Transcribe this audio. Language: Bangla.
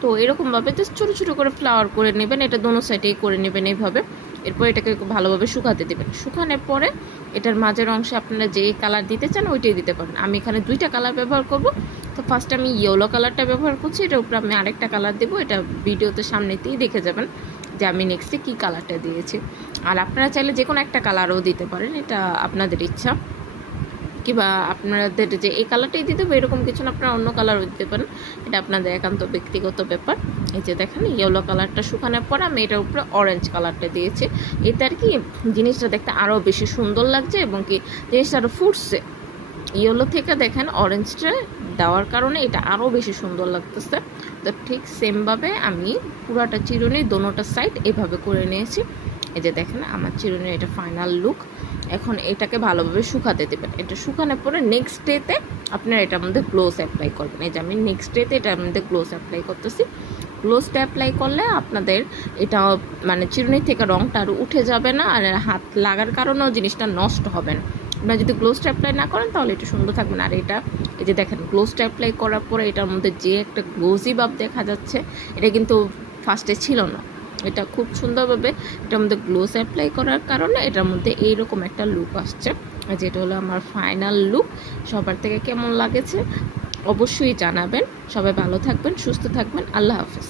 তো এরকমভাবে জাস্ট ছোটো ছোটো করে ফ্লাওয়ার করে নেবেন, এটা দোনো সাইডেই করে নেবেন এইভাবে। এরপর এটাকে ভালোভাবে শুকাতে দেবেন। শুকানোর পরে এটার মাঝের অংশে আপনারা যে কালার দিতে চান ওইটাই দিতে পারেন। আমি এখানে 2টা কালার ব্যবহার করব। তো ফার্স্ট আমি ইয়েলো কালারটা ব্যবহার করছি, এটার উপরে আমি আরেকটা কালার দেবো। এটা ভিডিওতে সামনেতেই দেখে যাবেন যে আমি নেক্সটে কী কালারটা দিয়েছি। আর আপনারা চাইলে যে কোনো একটা কালারও দিতে পারেন, এটা আপনাদের ইচ্ছা। কিংবা আপনাদের যে এই কালারটাই দিতে হবে এরকম কিছু না, আপনারা অন্য কালারও দিতে পারেন, এটা আপনাদের একান্ত ব্যক্তিগত ব্যাপার। এই যে দেখেন ইয়েলো কালারটা শুকানোর পর আমি এটার উপরে অরেঞ্জ কালারটা দিয়েছি। এতে আর কি জিনিসটা দেখতে আরও বেশি সুন্দর লাগছে এবং কি জিনিসটা আরও ফুটছে। ইয়েলো থেকে দেখেন অরেঞ্জটা দেওয়ার কারণে এটা আরও বেশি সুন্দর লাগতেছে। তো ঠিক সেমভাবে আমি পুরাটা চিরুনি দোনোটা সাইড এভাবে করে নিয়েছি। এই যে দেখেন আমার চিরুনির এটা ফাইনাল লুক। এখন এটাকে ভালোভাবে শুকাতে দেবেন। এটা শুকানোর পরে নেক্সট ডেতে আপনারা এটার মধ্যে গ্লোস অ্যাপ্লাই করবেন। এই যে আমি নেক্সট ডেতে এটার মধ্যে গ্লোস অ্যাপ্লাই করতেছি। গ্লোসটা অ্যাপ্লাই করলে আপনাদের এটা মানে চিরুনি থেকে রঙটা আর উঠে যাবে না, আর হাত লাগার কারণেও জিনিসটা নষ্ট হবে না। আপনারা যদি গ্লোসটা অ্যাপ্লাই না করেন তাহলে এটা সুন্দর থাকবে না। আর এটা এই যে দেখেন গ্লোসটা অ্যাপ্লাই করার পরে এটার মধ্যে যে একটা গ্লোজি ভাব দেখা যাচ্ছে, এটা কিন্তু ফার্স্টে ছিল না। এটা খুব সুন্দরভাবে এটার মধ্যে গ্লোস অ্যাপ্লাই করার কারণে এটার মধ্যে এইরকম একটা লুক আসছে। যেটা হলো আমার ফাইনাল লুক। সবার থেকে কেমন লাগেছে অবশ্যই জানাবেন। সবাই ভালো থাকবেন, সুস্থ থাকবেন। আল্লাহ হাফেজ।